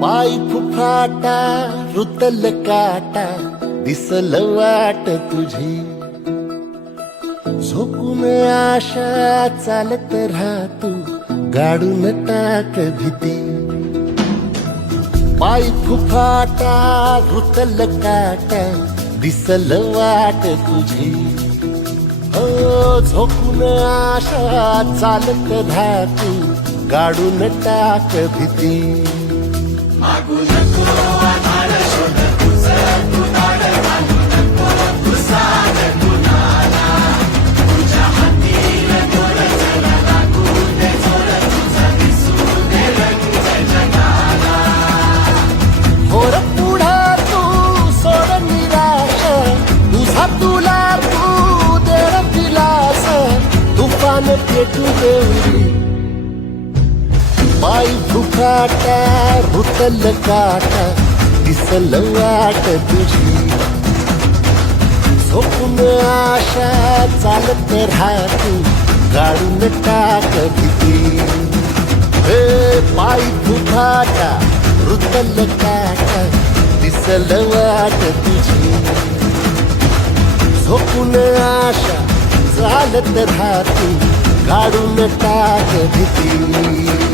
पाय फुफाटा रुतल काटा दिसल वाट तुझी झोकून आशा चालत राहतू गाडून टाक भीती पाय फुफाटा रुतल काटा दिसल वाट तुझी हो झोकून आशा चालत राहतू गाडून टाक भीती मागू नको आधार शोध तुझं तू दाड घालू नको तुझा गुणाला तुझ्या हातीन दोर चला लागू दे जोर तुझा दिसू दे रंग जगाला होर पुढा तू सोड निराश तुझा तुला तू दे दिलास तुफान पेटू देवरी पाय फुफाटा रुतल काटा दिसल वाट तुझी झोपून आशा चालत राहतू गाडून टाक भीती हे पाय फुफाटा रुतल काटा दिसल वाट तुझी झोपून आशा चालत राहतू गाडून टाक भीती